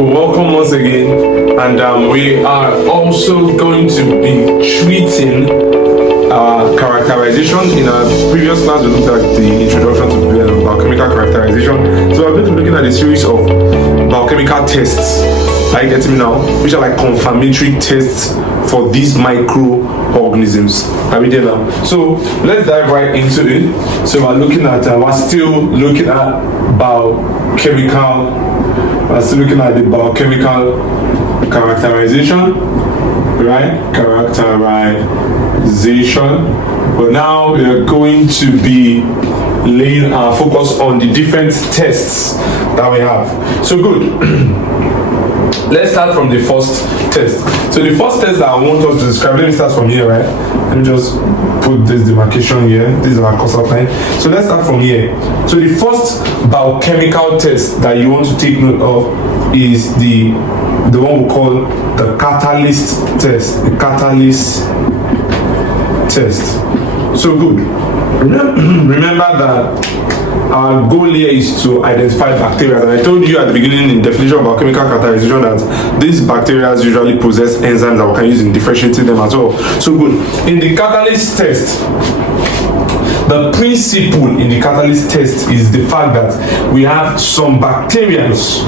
So welcome once again, and we are also going to be treating characterization. In our previous class we looked at the introduction to biochemical characterization. So we're going to be looking at a series of biochemical tests. Are you getting me now? Which are like confirmatory tests for these microorganisms. Are we there now? So let's dive right into it. So we're looking at we're still looking at biochemical. We're still looking at the biochemical characterization, right? Characterization. But now we are going to be laying our focus on the different tests that we have. So good. Let's start from the first test. So the first test that I want us to describe, let me start from here, right? Let me just put this demarcation here. This is our cursor line. So let's start from here. So the first biochemical test that you want to take note of is the one we call the catalyst test. The catalyst test. So good. Remember that our goal here is to identify bacteria, and I told you at the beginning in definition of biochemical characterization that these bacteria usually possess enzymes that we can use in differentiating them as well. So good. In the catalyst test, the principle in the catalyst test is the fact that we have some bacterias.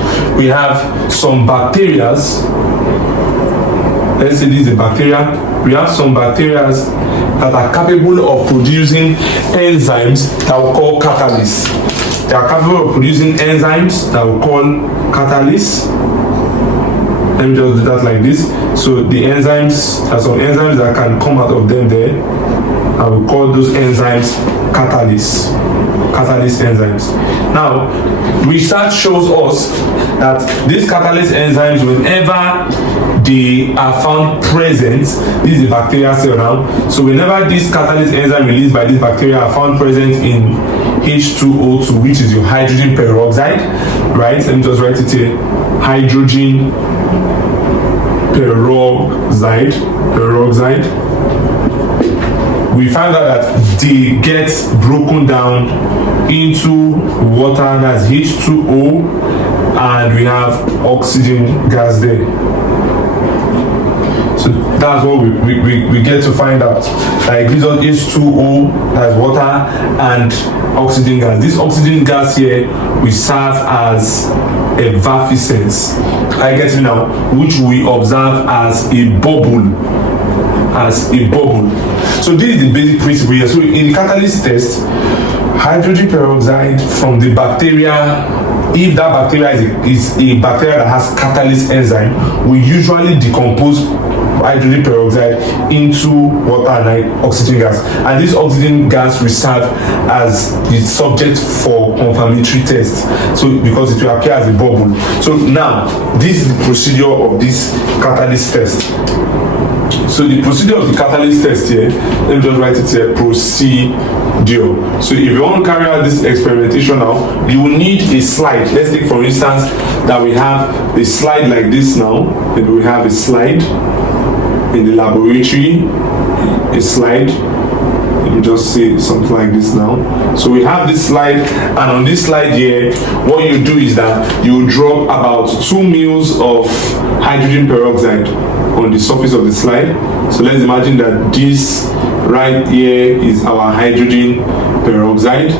Let's say this is a bacteria. We have some bacteria that are capable of producing enzymes that we call catalysts. They are capable of producing enzymes that we call catalysts. Let me just do that like this. So the enzymes, there are some enzymes that can come out of them there. I will call those enzymes catalysts. Catalyst enzymes. Now, research shows us that these catalyst enzymes, whenever they are found present, this is a bacterial cell now. So whenever these catalyst enzyme released by this bacteria are found present in H2O2, which is your hydrogen peroxide, right? Let me just write it here. Hydrogen peroxide. We find out that they get broken down into water, that's H2O, and we have oxygen gas there. So that's what we get to find out. Like this is H2O, that's water, and oxygen gas. This oxygen gas here will serve as effervescence. I get it now, which we observe as a bubble. So this is the basic principle here. So in the catalyst test, hydrogen peroxide from the bacteria, if that bacteria is a bacteria that has catalyst enzyme, we usually decompose hydrogen peroxide into water and oxygen gas, and this oxygen gas will serve as the subject for confirmatory test, so because it will appear as a bubble. So now this is the procedure of this catalyst test. So the procedure of the catalyst test here, let me just write it here, procedure. So if you want to carry out this experimentation now, you will need a slide. Let's take for instance that we have a slide like this now. Maybe we have a slide in the laboratory, a slide. Let me just say something like this now. So we have this slide, and on this slide here, what you do is that you drop about 2 mL of hydrogen peroxide on the surface of the slide. So let's imagine that this right here is our hydrogen peroxide.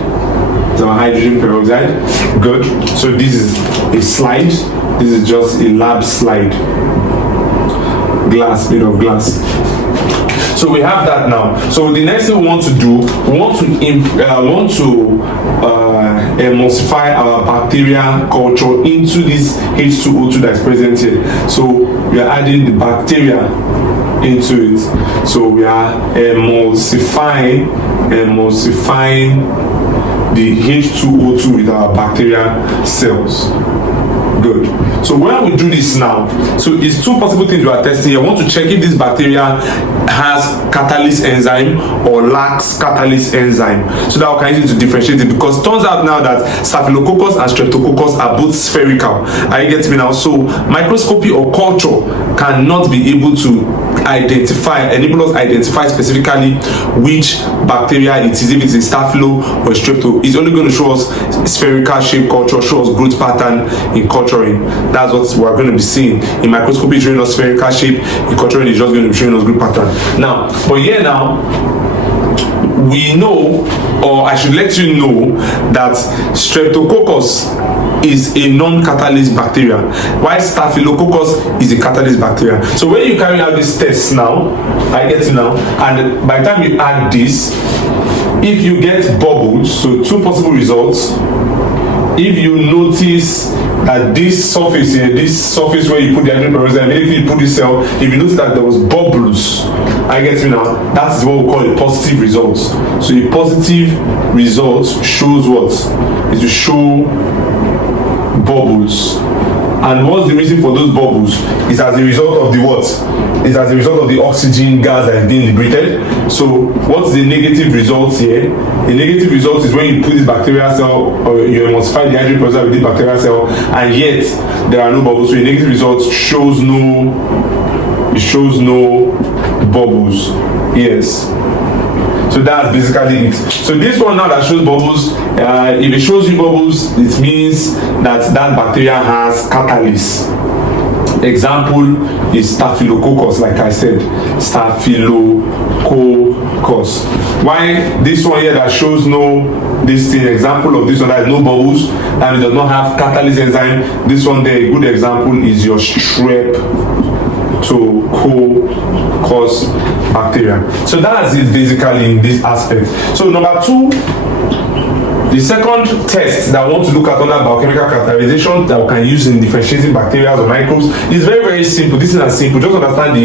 Good. So this is a slide. This is just a lab slide. Glass, made of glass. So we have that now. So the next thing we want to do, we want to emulsify our bacteria culture into this H2O2 that's present here. So we are adding the bacteria into it. So we are emulsifying the H2O2 with our bacteria cells. Good. So when we do this now, so it's two possible things we are testing here. I want to check if this bacteria has catalyst enzyme or lacks catalyst enzyme, so that we can use it to differentiate it, because it turns out now that staphylococcus and streptococcus are both spherical. Are you getting me now? So microscopy or culture cannot be able to enable us identify specifically which bacteria it is, if it's a staphylo or a strepto. It's only going to show us spherical shape culture, show us growth pattern in culturing. That's what we're going to be seeing. In microscopy, showing us spherical shape. In culturing, it's just going to be showing us growth pattern. Now, but here now, we know, or I should let you know, that Streptococcus is a non-catalyst bacteria, while Staphylococcus is a catalyst bacteria. So when you carry out this test now, I get it now, and by the time you add this, if you get bubbles, so two possible results. If you notice that this surface here, this surface where you put the hydrogen peroxide, immediately you put this cell, if you notice that there was bubbles, I get you now, that is what we call a positive result. So a positive result shows what? It will show bubbles. And what's the reason for those bubbles? It's as a result of the what? It's as a result of the oxygen gas that is being liberated. So what's the negative result here? The negative result is when you put this bacterial cell, or you emulsify the hydrogen peroxide with the bacterial cell, and yet there are no bubbles. So the negative result shows no bubbles. Yes. So that's basically it. So this one now that shows bubbles, if it shows you bubbles, it means that that bacteria has catalyst. Example is Staphylococcus, like I said, Staphylococcus. Why this one here that shows no, this thing, example of this one that has no bubbles and it does not have catalyst enzyme, this one there, a good example is your Streptococcus bacteria. So that's it basically in this aspect. So number two, the second test that I want to look at under biochemical characterization that we can use in differentiating bacteria or microbes is very, very simple. This is as simple. Just understand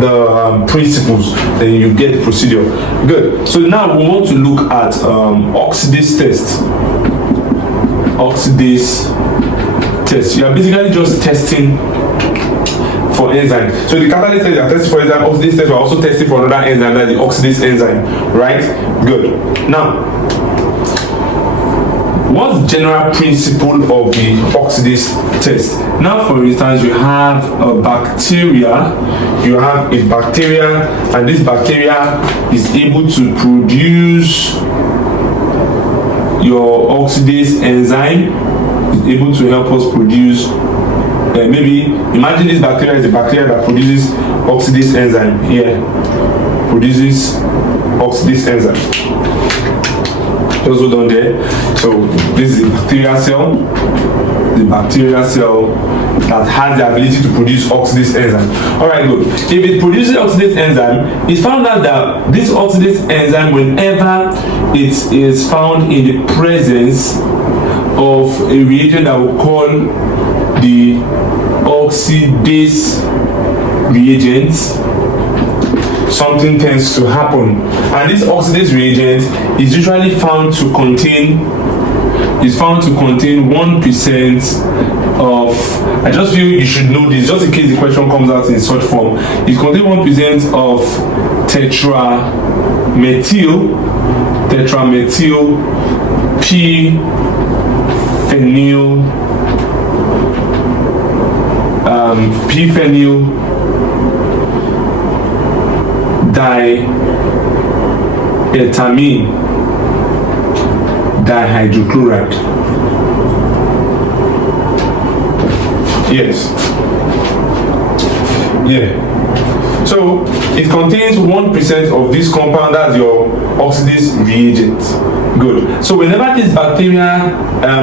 the principles, then you get the procedure. Good. So now we want to look at oxidase test. Oxidase test. You are basically just testing for enzyme. So the catalyst test, you are testing for enzyme. Oxidase test, we are also testing for another enzyme, that's the oxidase enzyme. Right? Good. Now, what's the general principle of the oxidase test? Now, for instance, you have a bacteria, and this bacteria is able to produce your oxidase enzyme, is able to help us produce, maybe imagine this bacteria is a bacteria that produces oxidase enzyme here, produces oxidase enzyme. Also down there. So this is a bacterial cell, that has the ability to produce oxidase enzyme. Alright, good. If it produces oxidase enzyme, it's found out that this oxidase enzyme, whenever it is found in the presence of a reagent that we call the oxidase reagent, something tends to happen. And this oxidase reagent is usually found to contain 1% of, I just feel you should know this just in case the question comes out in such form. It contains 1% of tetramethyl p-phenyl diethamine dihydrochloride. Yes. Yeah. So it contains 1% of this compound, that's your oxidase reagent. Good. So whenever this bacteria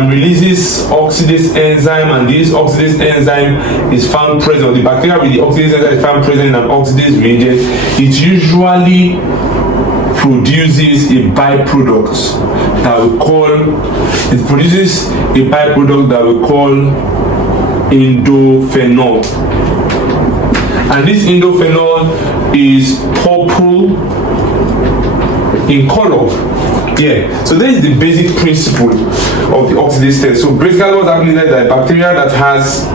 releases oxidase enzyme, and this oxidase enzyme is found present, or the bacteria with the oxidase enzyme is found present in an oxidase reagent, it usually produces a byproduct that we call indophenol. And this indophenol is purple in color. Yeah, so this is the basic principle of the oxidase test. So basically what's happening is that bacteria that has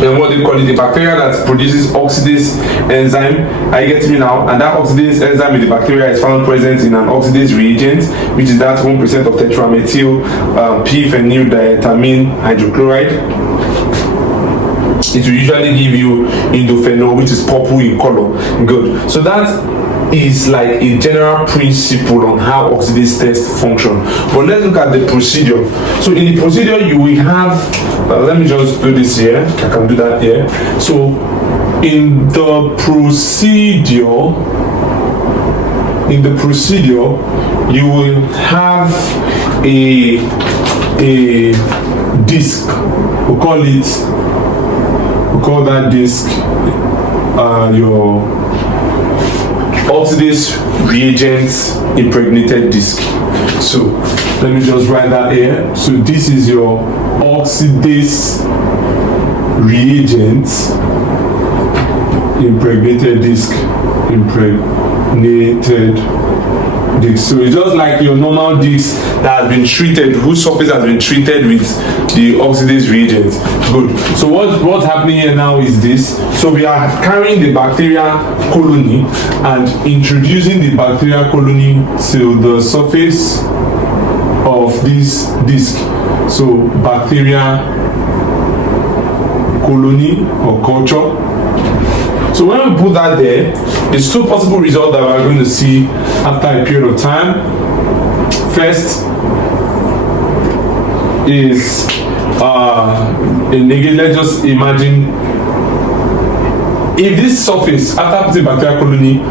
the bacteria that produces oxidase enzyme, I get me now, and that oxidase enzyme in the bacteria is found present in an oxidase reagent, which is that 1% of tetramethyl p-phenyl diethamine hydrochloride. it will usually give you indophenol, which is purple in color. Good. So that is like a general principle on how oxidase test function. But let's look at the procedure. So in the procedure, you will have, let me just do this here. I can do that here. So in the procedure, you will have a disc. We'll call that disc your oxidase reagents impregnated disc. So let me just write that here. So this is your oxidase reagents impregnated disc. So it's just like your normal disc that has been treated, whose surface has been treated with the oxidase reagent. Good. So what's happening here now is this. So we are carrying the bacteria colony and introducing the bacteria colony to the surface of this disc. So bacteria colony or culture. So when we put that there, there's two possible results that we're going to see after a period of time. First is a negative. Let's just imagine if this surface, after putting bacterial colony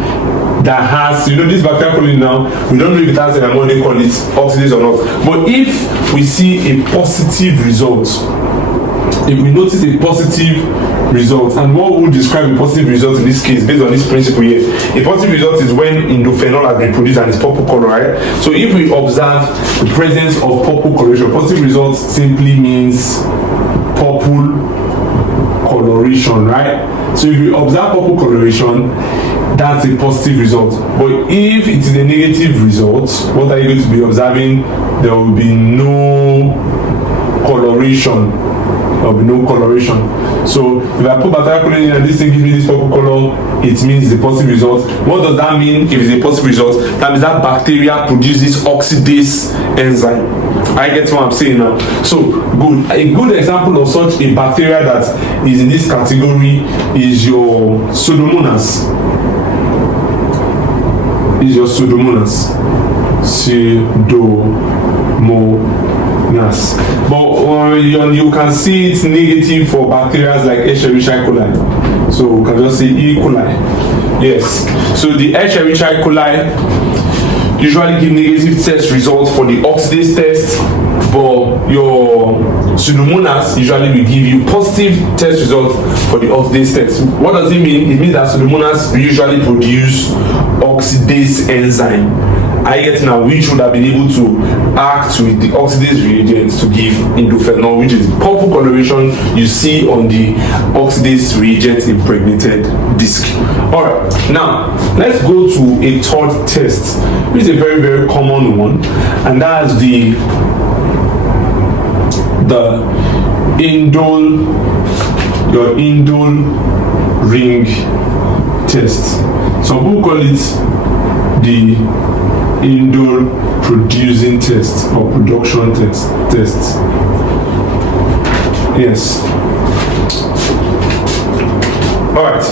that has, this bacterial colony now, we don't know if it has an ammonia, call it oxidase or not. But if we see a positive result, if we notice a positive result, and what would describe a positive result in this case based on this principle here? A positive result is when indophenol has been produced and it's purple color, right? So if we observe the presence of purple coloration, positive result simply means purple coloration, right? So if we observe purple coloration, that's a positive result. But if it is a negative result, what are you going to be observing? There will be no coloration. There will be no coloration. So if I put bacterial colony and this thing gives me this purple color, it means it's a positive result. What does that mean if it's a positive result? That means that bacteria produces oxidase enzyme. I get what I'm saying now. So good. A good example of such a bacteria that is in this category is your Pseudomonas. But you can see it's negative for bacteria like Escherichia coli. So we can just say E. coli. Yes. So the Escherichia coli usually give negative test results for the oxidase test, but your Pseudomonas usually will give you positive test results for the oxidase test. What does it mean? It means that Pseudomonas usually produce oxidase enzyme. I get now, which would have been able to act with the oxidase reagents to give indophenol, which is purple coloration you see on the oxidase reagent impregnated disc. Alright, now let's go to a third test, which is a very, very common one, and that's the Indole, your Indole ring test. Some people call it the Indole producing test or production test. Yes. All right.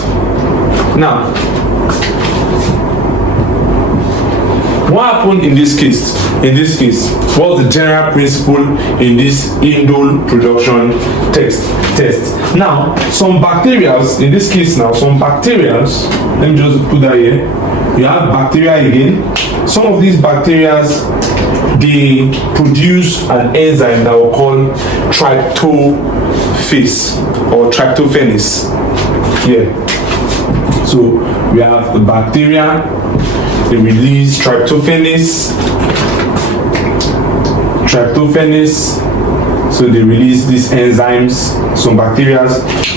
Now, what happened in this case? What's the general principle in this Indole production test? Now, some bacteria, in this case now, let me just put that here. You have bacteria again. Some of these bacteria, they produce an enzyme that we call tryptophase or tryptophanes. Yeah. So we have the bacteria, they release tryptophanes. So they release these enzymes. Some bacteria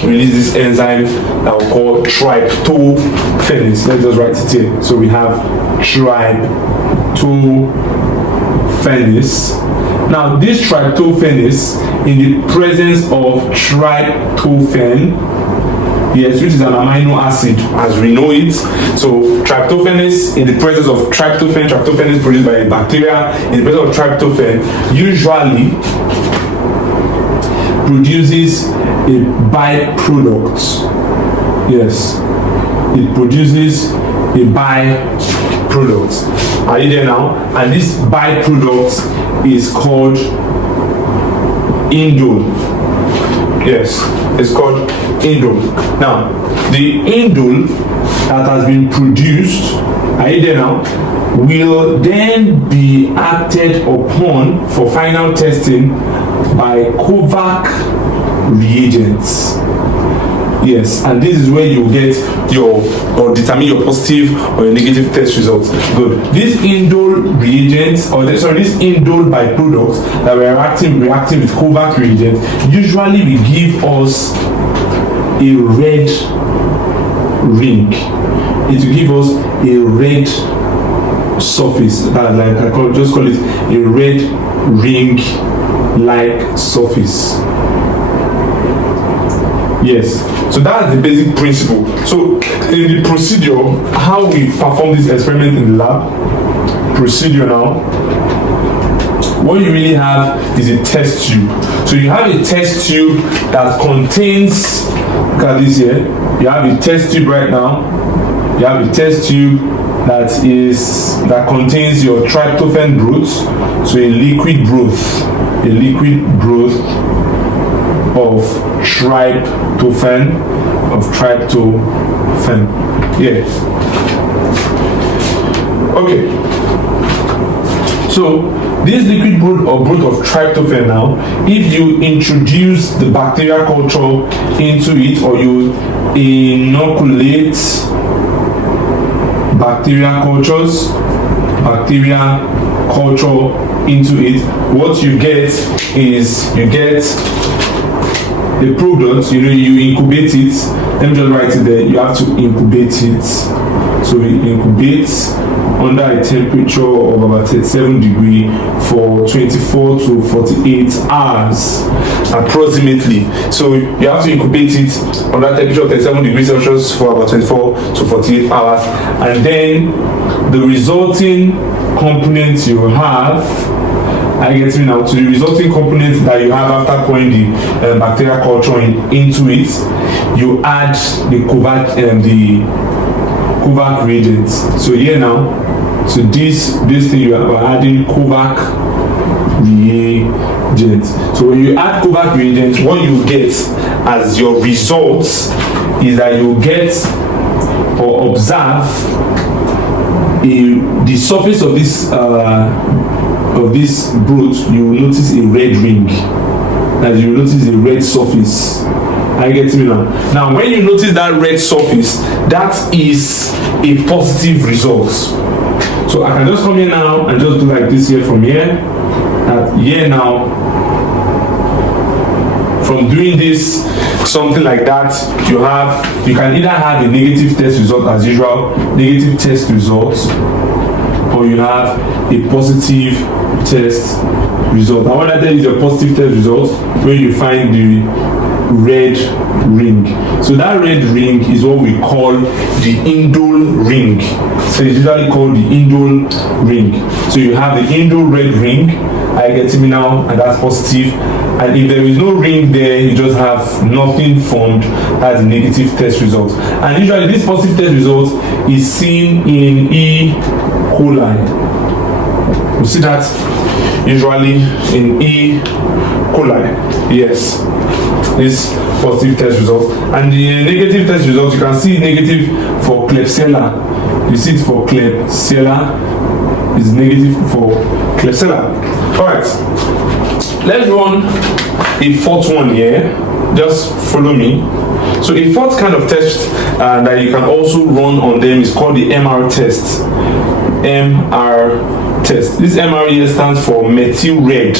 release this enzyme that we call tryptophanes. Let's just write it here. So we have tryptophanes. Now this tryptophanes, in the presence of tryptophan, yes, which is an amino acid as we know it. So tryptophanes, in the presence of tryptophan is produced by a bacteria. In the presence of tryptophan, usually produces a byproduct. Yes, it produces a byproduct. Are you there now? And this byproduct is called indole. Yes, it's called indole. Now, the indole that has been produced, are you there now, will then be acted upon for final testing by Kovac reagents. Yes, and this is where you get your, or determine your positive or your negative test results. Good. These indole reagents, or this indole byproducts that we're reacting with Kovac reagents, usually will give us a red ring. It will give us a red surface, like just call it a red ring like surface. Yes, so that's the basic principle. So in the procedure, how we perform this experiment in the lab, procedure now, what you really have is a test tube. So you have a test tube that contains, look at this here, you have a test tube right now, you have a test tube that contains your tryptophan broth, so a liquid broth of tryptophan, yeah. Okay, so this liquid broth or broth of tryptophan now, if you introduce the bacterial culture into it, or you inoculate bacterial culture into it, what you get is the product, you incubate it. Let me just write it there. You have to incubate it. So we incubate under a temperature of about 37 degrees for 24 to 48 hours approximately. So you have to incubate it under temperature of 37 degrees Celsius for about 24 to 48 hours, and then the resulting components you have, I get me now, to the resulting components that you have after pouring the bacterial culture into it, you add the Kovac reagents. So here now, to this thing you are adding Kovac reagents. So when you add Kovac reagents, what you get as your results is that you get or observe the surface of this broth, you will notice a red ring. As you will notice a red surface. I get me now. Now, when you notice that red surface, that is a positive result. So I can just come here now and just do like this here from here. Here now, from doing this, something like that, you can either have a negative test result as usual, negative test results, or you have a positive test result. And what that is your positive test result, where you find the red ring. So that red ring is what we call the indole ring. So it's usually called the indole ring. So you have the indole red ring, I get me now, and that's positive. And if there is no ring there, you just have nothing formed, that's the negative test result. And usually this positive test result is seen in E. coli. You see that usually in E. coli. Yes, this positive test result. And the negative test result, you can see negative for Klebsiella. You see it for Klebsiella, is negative for Klebsiella. Alright, let's run a fourth one here. Just follow me. So a fourth kind of test that you can also run on them is called the MR test. MR test. This MR here stands for methyl red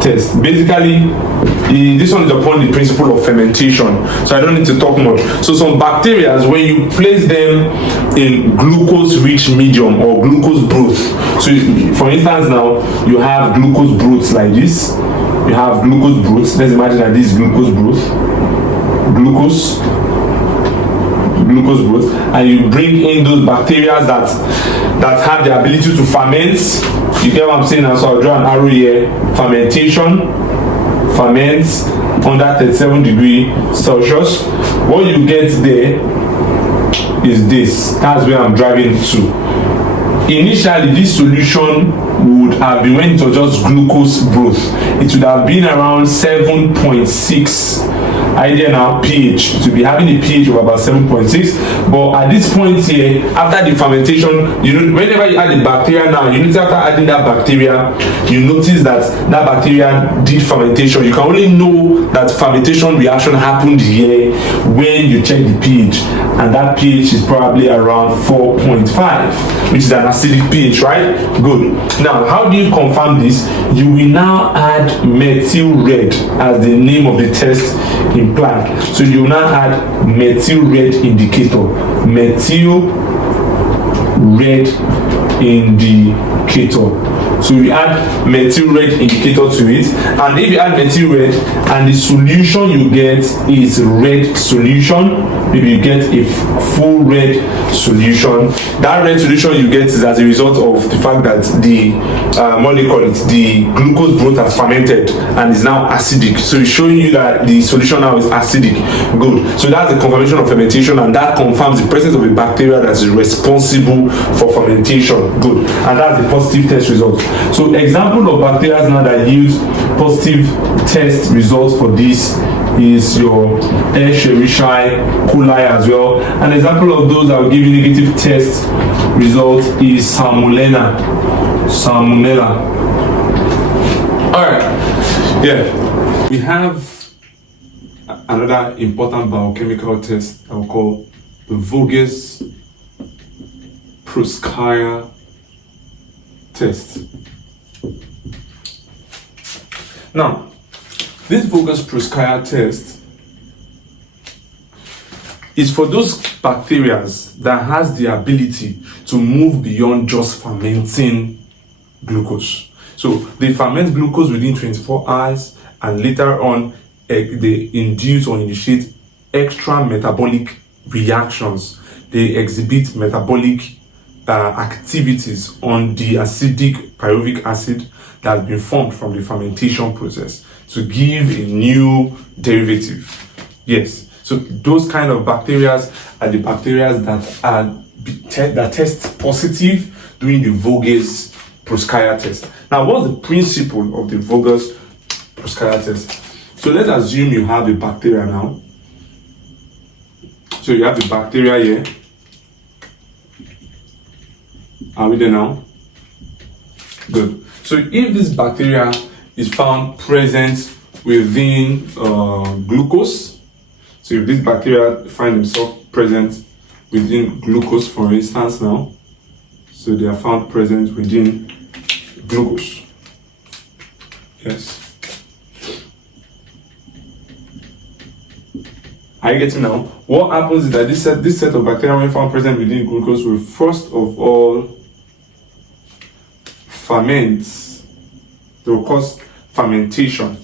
test. Basically, this one is upon the principle of fermentation, so I don't need to talk much. So some bacteria, when you place them in glucose-rich medium or glucose broth, so for instance now, you have glucose broths like this. You have glucose broths. Let's imagine that this is glucose broth. glucose growth, and you bring in those bacteria that have the ability to ferment. You get what I'm saying? And so I'll draw an arrow here. Fermentation, ferments under 37 degrees Celsius. What you get there is this. That's where I'm driving to. Initially, this solution would have been, when it was just glucose broth, it would have been around 7.6 ideal pH. It will be having a pH of about 7.6. But at this point here, after the fermentation, whenever you add the bacteria now, you notice after adding that bacteria, you notice that bacteria did fermentation. You can only know that fermentation reaction happened here when you check the pH, and that pH is probably around 4.5, which is an acidic pH, right? Good. Now, how do you confirm this? You will now add methyl red as the name of the test implied. So you will now add methyl red indicator. Methyl red indicator. So we add methyl red indicator to it, and if you add methyl red and the solution you get is red solution, maybe you get a full red solution. That red solution you get is as a result of the fact that the the glucose broth has fermented and is now acidic. So it's showing you that the solution now is acidic. Good. So that's the confirmation of fermentation, and that confirms the presence of a bacteria that is responsible for fermentation. Good. And that's the positive test result. So example of bacteria now that yield positive test results for this is your Escherichia coli as well. An example of those that will give you negative test result is Salmonella. Alright, yeah. We have another important biochemical test I will call the Voges-Proskauer test. Now, this Voges-Proskauer test is for those bacteria that has the ability to move beyond just fermenting glucose. So they ferment glucose within 24 hours, and later on they induce or initiate extra metabolic reactions. They exhibit metabolic activities on the acidic pyruvic acid that has been formed from the fermentation process to give a new derivative. Yes, so those kind of bacteria are the bacteria that test positive during the Voges-Proskauer test. Now, what's the principle of the Voges-Proskauer test? So let's assume you have a bacteria now. So you have the bacteria here. Are we there now? Good. So if this bacteria is found present within glucose, so if this bacteria find themselves present within glucose, for instance now, so they are found present within glucose. Yes. Are you getting now? What happens is that this set of bacteria, when found present within glucose, will first of all ferment. They will cause fermentation.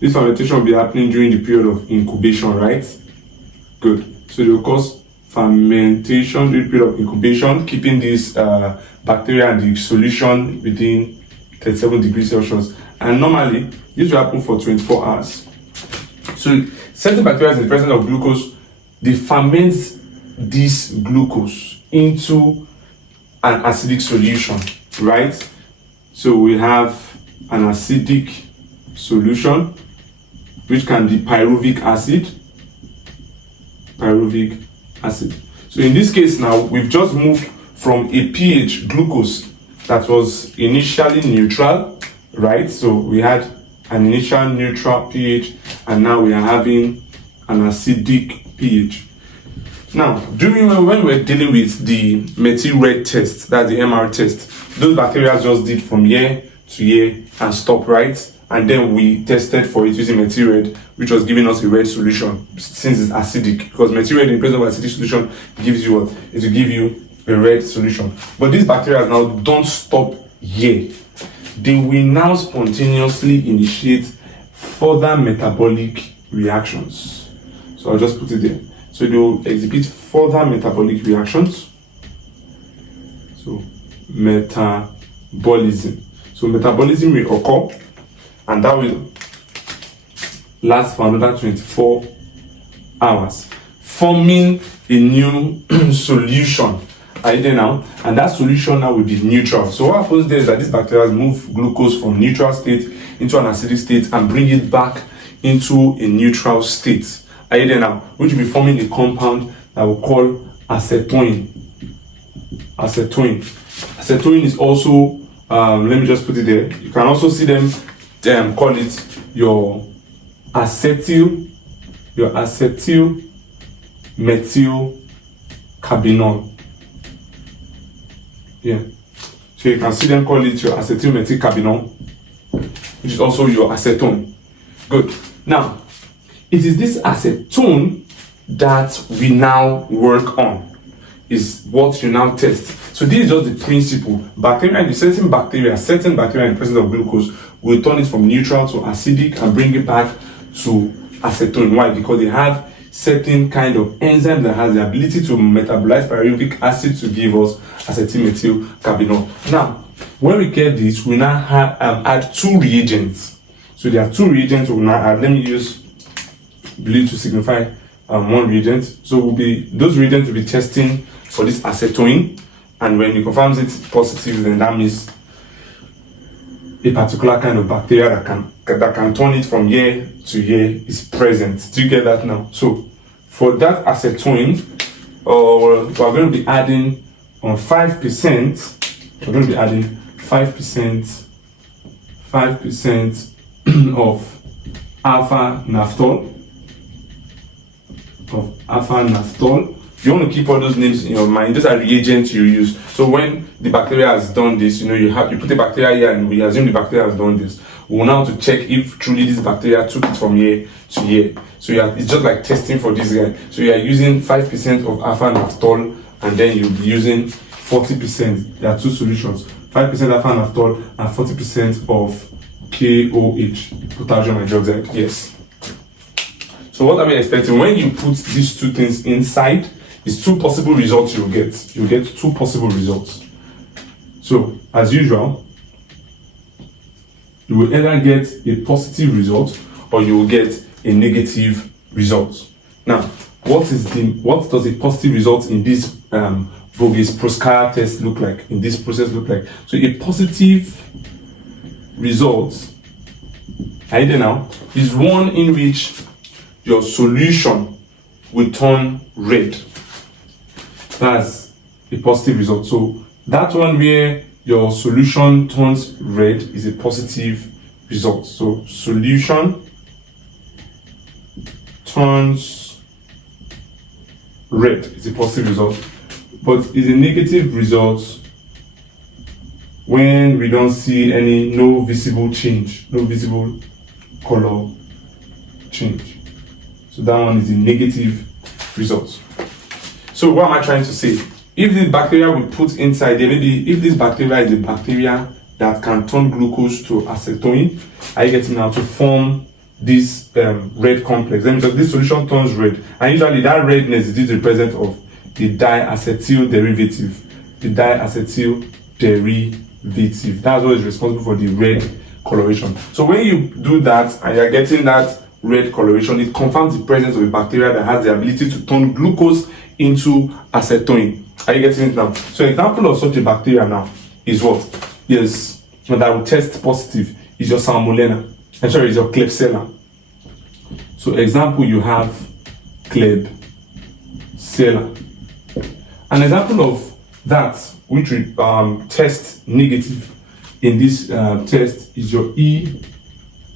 This fermentation will be happening during the period of incubation, right? Good. So they will cause fermentation during the period of incubation, keeping this bacteria and the solution within 37 degrees Celsius. And normally, this will happen for 24 hours. So certain bacteria in the presence of glucose, they ferment this glucose into an acidic solution, right? So we have an acidic solution, which can be pyruvic acid. So in this case now, we've just moved from a pH glucose that was initially neutral, right? So we had an initial neutral pH, and now we are having an acidic pH. Now, when we're dealing with the methyl red test, that's the MR test, those bacteria just did from here to here and stop, right? And then we tested for it using methyl red, which was giving us a red solution since it's acidic. Because methyl red in presence of acidic solution gives you what? It will give you a red solution. But these bacteria now don't stop here. They will now spontaneously initiate further metabolic reactions. So I'll just put it there. So they will exhibit further metabolic reactions. So metabolism. So metabolism will occur, and that will last for another 24 hours, forming a new solution. Are you there now? And that solution now will be neutral. So what happens there is that these bacteria move glucose from neutral state into an acidic state and bring it back into a neutral state. Are you there now? Which will be forming a compound that we'll call acetoin. Acetoin. Acetoin is also, let me just put it there. You can also see them call it your acetyl methyl carbinol. Yeah. So you can see them call it your acetyl methyl carbinol, which is also your acetone. Good. Now, it is this acetone that we now work on, is what you now test. So this is just the principle. Bacteria, certain bacteria in the presence of glucose will turn it from neutral to acidic and bring it back to acetone. Why? Because they have certain kind of enzyme that has the ability to metabolize pyruvic acid to give us acetyl carbinol. Now, when we get this, we now have add two reagents. So there are two reagents we now add. Let me use blue to signify one reagent. So those reagents will be testing for this acetoin, and when it confirms it's positive, then that means a particular kind of bacteria that can turn it from here to here is present. Do you get that now? So for that acetoin, we're going to be adding on 5%. We're going to be adding 5% of alpha naphthol. You want to keep all those names in your mind. Those are reagents you use. So when the bacteria has done this, you put the bacteria here, and we assume the bacteria has done this. We will now to check if truly this bacteria took it from here to here. So it's just like testing for this guy. So you are using 5% of alpha naphthol, and then you'll be using 40%. There are two solutions: 5% alpha naphthol and 40% of KOH, potassium hydroxide. Yes. So what are we expecting? When you put these two things inside, it's two possible results you'll get. You'll get two possible results. So, as usual, you will either get a positive result or you will get a negative result. Now, what does a positive result in this Voges-Proskauer test look like? In this process look like? So a positive result, are you there now, is one in which your solution will turn red. That's a positive result. So that one where your solution turns red is a positive result. So solution turns red is a positive result, but is a negative result when we don't see no visible change, no visible color change. So that one is a negative result. So what am I trying to say? If this bacteria we put inside there, maybe if this bacteria is a bacteria that can turn glucose to acetoin, are you getting now to form this red complex? Then because this solution turns red, and usually that redness is due to the presence of the diacetyl derivative. The diacetyl derivative. That's what is responsible for the red coloration. So when you do that and you're getting that red coloration, it confirms the presence of a bacteria that has the ability to turn glucose into acetoin. Are you getting it now? So an example of such a bacteria now is what? Yes, that will test positive is your salmonella. I'm sorry, is your Klebsiella. So example, you have Klebsiella. An example of that which we test negative in this test is your E.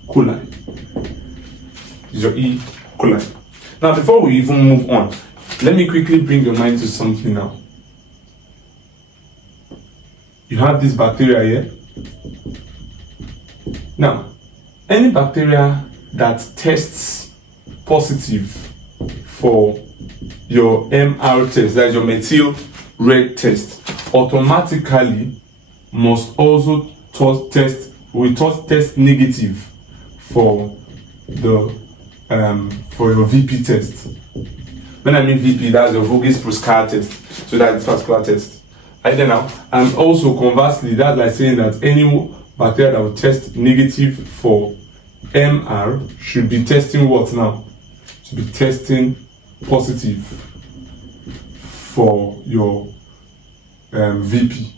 coli. Is your E. coli. Now, before we even move on, let me quickly bring your mind to something now. You have this bacteria here. Now, any bacteria that tests positive for your MR test, that is your methyl red test, automatically must also test negative for for your VP test. When I mean VP, that's your Voges-Proskauer test. So that's this particular test. Right there now. And also conversely, that's like saying that any bacteria that will test negative for MR should be testing what now? Should be testing positive for your VP.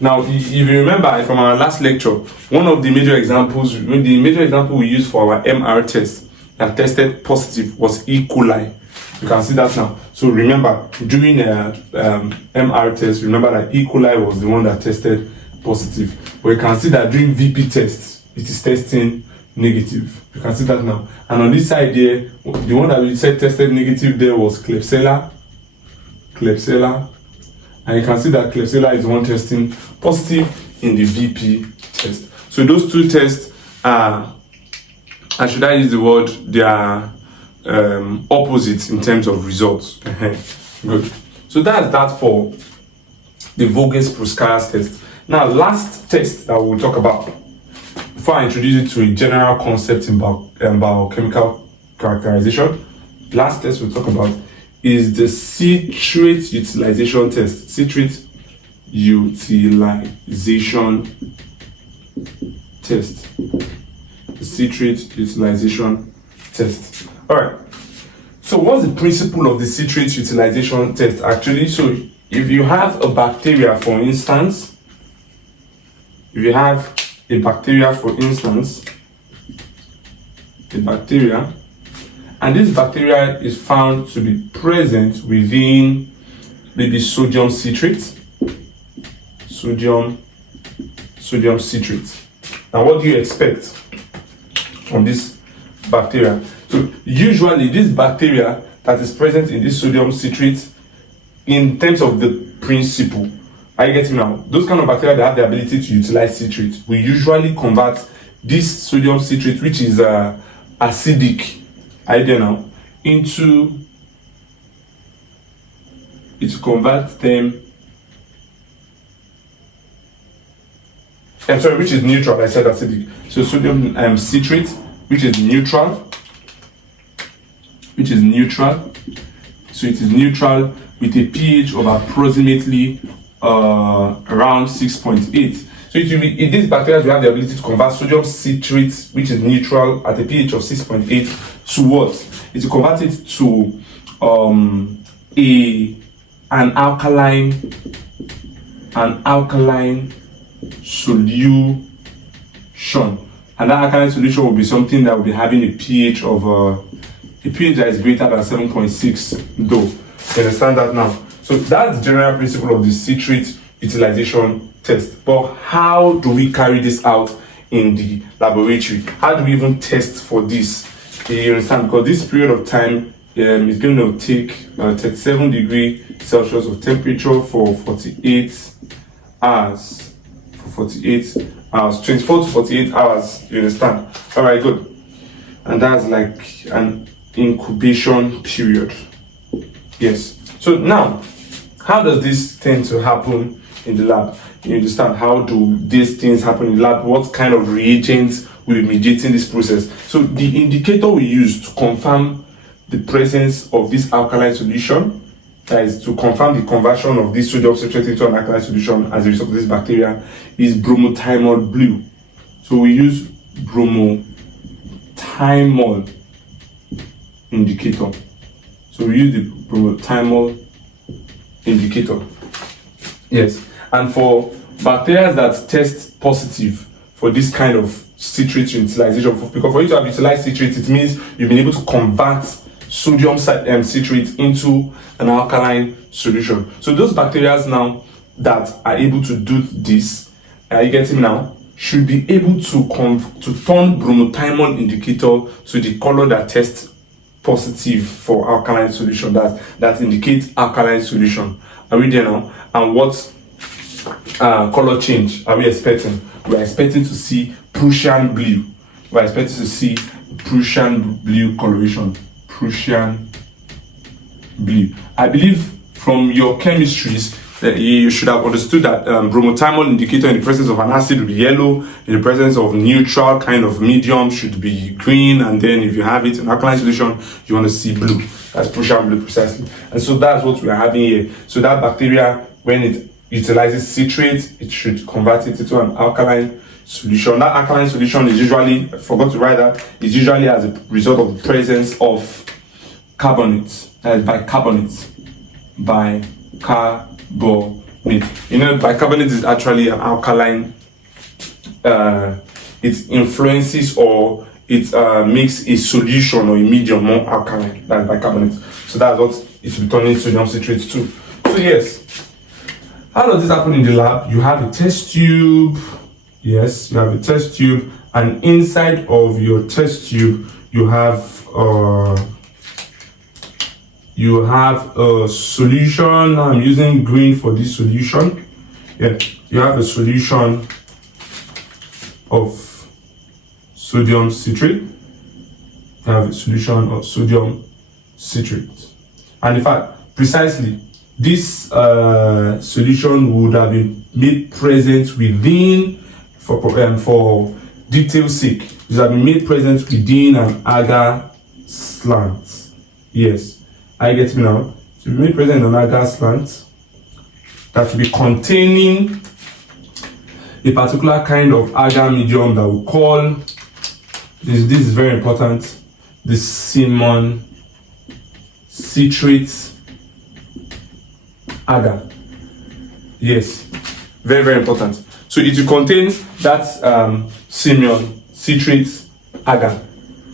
Now, if you remember from our last lecture, one of the major examples, we used for our MR test that tested positive was E. coli. You can see that now. So remember, during MR test, remember that E. coli was the one that tested positive. But you can see that during VP tests, it is testing negative. You can see that now. And on this side here, the one that we said tested negative there was Klebsiella. And you can see that Klebsiella is the one testing positive in the VP test. So those two tests are, and should I use the word, they are opposites in terms of results. Good. So that's that for the Voges-Proskauer test. Now, last test that we'll talk about before I introduce it to a general concept in biochemical characterization. Last test we'll talk about is the Citrate Utilization Test. Citrate Utilization Test. The Citrate Utilization Test. Alright. So what's the principle of the Citrate Utilization Test actually? So if you have a bacteria, for instance, and this bacteria is found to be present within maybe sodium citrate. Sodium citrate. Now, what do you expect from this bacteria? So, usually, this bacteria that is present in this sodium citrate, in terms of the principle, are you getting now? Those kind of bacteria that have the ability to utilize citrate, we usually convert this sodium citrate, which is acidic, idea now, into it convert them. I'm sorry, which is neutral. I said acidic. So sodium citrate, which is neutral. So it is neutral with a pH of approximately around 6.8. So it will be, in these bacteria, we have the ability to convert sodium citrate, which is neutral at a pH of 6.8, to what? It will convert it to an alkaline solution. And that alkaline solution will be something that will be having a pH of a pH that is greater than 7.6 though. You understand that now? So that's the general principle of the citrate utilization test. But how do we carry this out in the laboratory? How do we even test for this? You understand? Because this period of time is going to take 37 degrees Celsius of temperature for 48 hours. 24 to 48 hours. You understand? All right, good. And that's like an incubation period. Yes. So now, how does this tend to happen in the lab? You understand? How do these things happen in the lab? What kind of reagents will be mediating this process? So the indicator we use to confirm the presence of this alkaline solution, that is to confirm the conversion of this sodium citrate into an alkaline solution as a result of this bacteria, is bromothymol blue. So we use bromothymol indicator. So we use the bromothymol indicator. Yes. And for bacteria that test positive for this kind of citrate utilization, because for you to have utilized citrate, it means you've been able to convert sodium citrate into an alkaline solution. So those bacteria now that are able to do this, are you getting now, should be able to turn bromothymol indicator to the color that tests positive for alkaline solution, that indicates alkaline solution. Are we there now? And what color change are we expecting? We're expecting to see Prussian blue. We're expecting to see Prussian blue coloration. Prussian blue. I believe from your chemistries, You should have understood that bromothymol indicator in the presence of an acid will be yellow, in the presence of neutral kind of medium should be green, and then if you have it in alkaline solution, you want to see blue. That's Prussian blue precisely. And so that's what we are having here. So that bacteria, when it utilizes citrate, it should convert it into an alkaline solution. That alkaline solution is usually, I forgot to write that, is usually as a result of the presence of carbonate, bicarbonate. You know, bicarbonate is actually an alkaline. It influences or it makes a solution or a medium more alkaline than bicarbonate. So that's what it's returning sodium citrate to. So yes, how does this happen in the lab? You have a test tube. Yes, you have a test tube, and inside of your test tube, you have a solution. I'm using green for this solution. Yeah, you have a solution of sodium citrate. You have a solution of sodium citrate. And in fact, precisely, this solution would have been made present within, for detail's sake, it would have been made present within an agar slant. Yes, I get me now. To be made present in an agar slant that will be containing a particular kind of agar medium that we call, this is very important, the Simon citrate agar. Yes, very, very important. So it will contain that Simon citrate agar.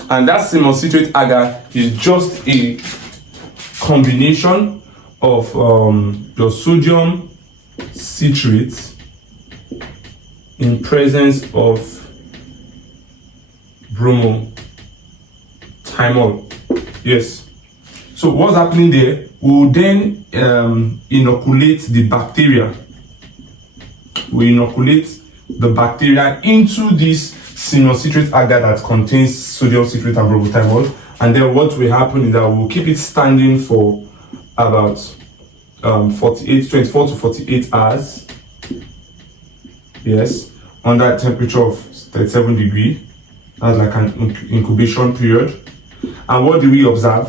And that Simon citrate agar is just a combination of your sodium citrate in presence of bromothymol. Yes. So what's happening there? We'll then inoculate the bacteria. We inoculate the bacteria into this Simon citrate agar that contains sodium citrate and bromothymol. And then what will happen is that we'll keep it standing for about 24 to 48 hours. Yes, under a temperature of 37 degrees. That's like an incubation period. And what do we observe?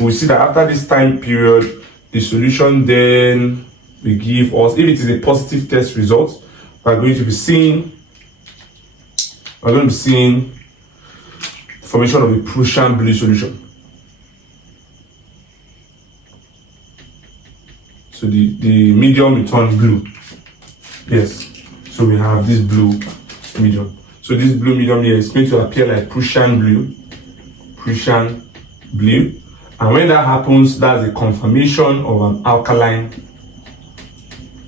We see that after this time period, the solution then will give us, if it is a positive test result, we're going to be seeing formation of a Prussian blue solution. So the medium will turn blue. Yes. So we have this blue medium. So this blue medium here is going to appear like Prussian blue. And when that happens, that's a confirmation of an alkaline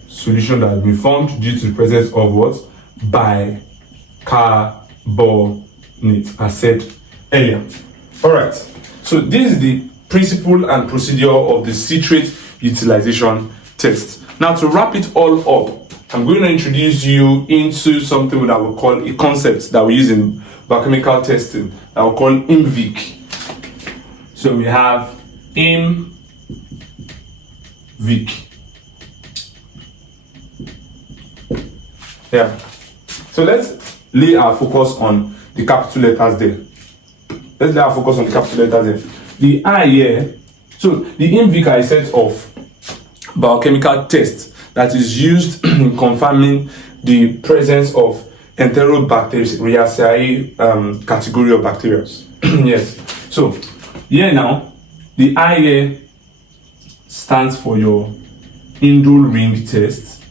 solution that has been formed due to the presence of what? Bicarbonate, as said earlier. Alright, so this is the principle and procedure of the citrate utilization test. Now, to wrap it all up, I'm going to introduce you into something that we call a concept that we use in biochemical testing that we call IMVIC. So we have IMVIC. Yeah. So let's lay our focus on the capital letters there. The I here, so the IMVIC are a set of biochemical tests that is used in confirming the presence of Enterobacteriaceae category of bacteria. Yes. So here now, the I here stands for your Indole ring test,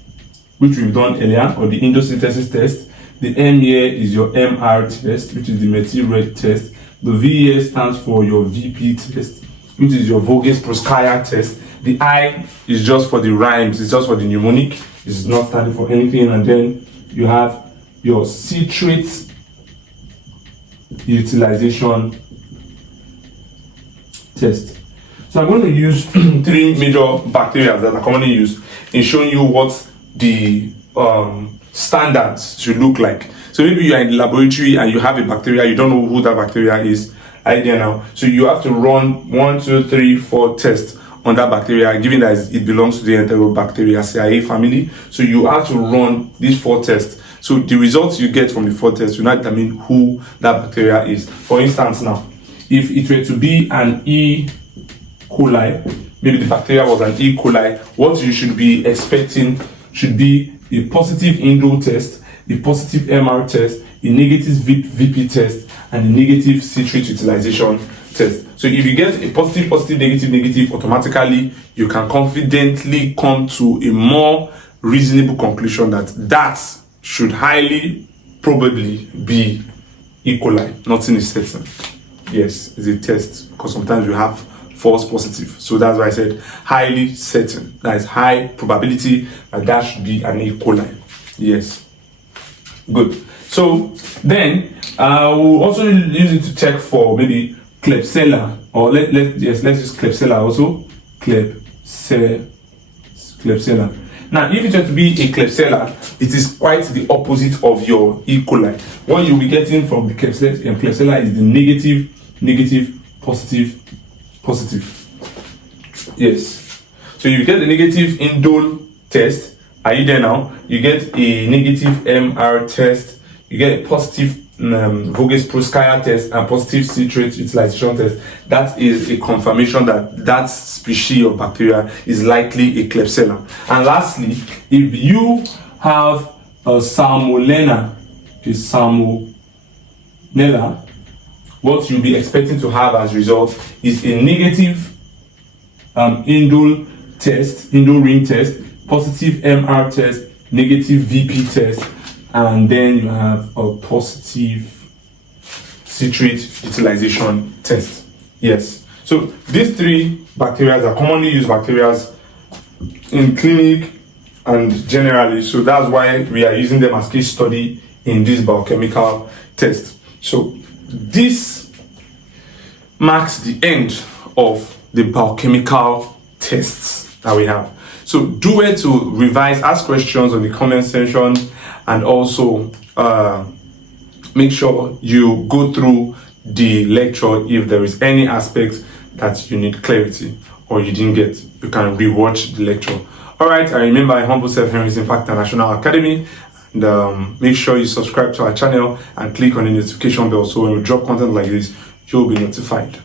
which we've done earlier, or the Indole synthesis test. The M here is your MR test, which is the methyl red test. The V here stands for your VP test, which is your Voges-Proskauer test. The I is just for the rhymes, it's just for the mnemonic, it's not standing for anything. And then you have your citrate utilization test. So I'm going to use three major bacteria that are commonly used in showing you what the standards should look like. So maybe you are in the laboratory and you have a bacteria, you don't know who that bacteria is. Idea now. So you have to run 1, 2, 3, 4 tests on that bacteria, given that it belongs to the Enterobacteriaceae family. So you have to run these 4 tests. So the results you get from the 4 tests will not determine who that bacteria is. For instance, now, if it were to be an E. coli, maybe the bacteria was an E. coli, what you should be expecting should be a positive Indole test, a positive MR test, a negative VP test, and a negative citrate utilization test. So if you get a positive, negative, automatically you can confidently come to a more reasonable conclusion that should highly probably be E. coli. Nothing is certain. Yes, it's a test, because sometimes you have false positive. So that's why I said highly certain. That is high probability that should be an E. coli. Yes. Good. So then we'll also use it to check for maybe Klebsiella, or let's use Klebsiella also. Klebsiella. Now, if it were to be a Klebsiella, it is quite the opposite of your E. coli. What you'll be getting from the Klebsiella is the negative, positive. Yes. So you get a negative Indole test. Are you there now? You get a negative MR test. You get a positive Voges-Proskauer test and positive citrate utilization test. That is a confirmation that species of bacteria is likely a Klebsiella. And lastly, if you have a Salmonella, what you'll be expecting to have as result is a negative Indole ring test, positive MR test, negative VP test, and then you have a positive citrate utilization test. Yes. So these 3 bacteria are commonly used bacteria in clinic and generally. So that's why we are using them as case study in this biochemical test. So this marks the end of the biochemical tests that we have. So do it to revise, ask questions on the comment section, and also make sure you go through the lecture. If there is any aspect that you need clarity or you didn't get, you can rewatch the lecture. All right, I remember I humble self here is Impact International Academy, and make sure you subscribe to our channel and click on the notification bell so when we drop content like this, you'll be notified.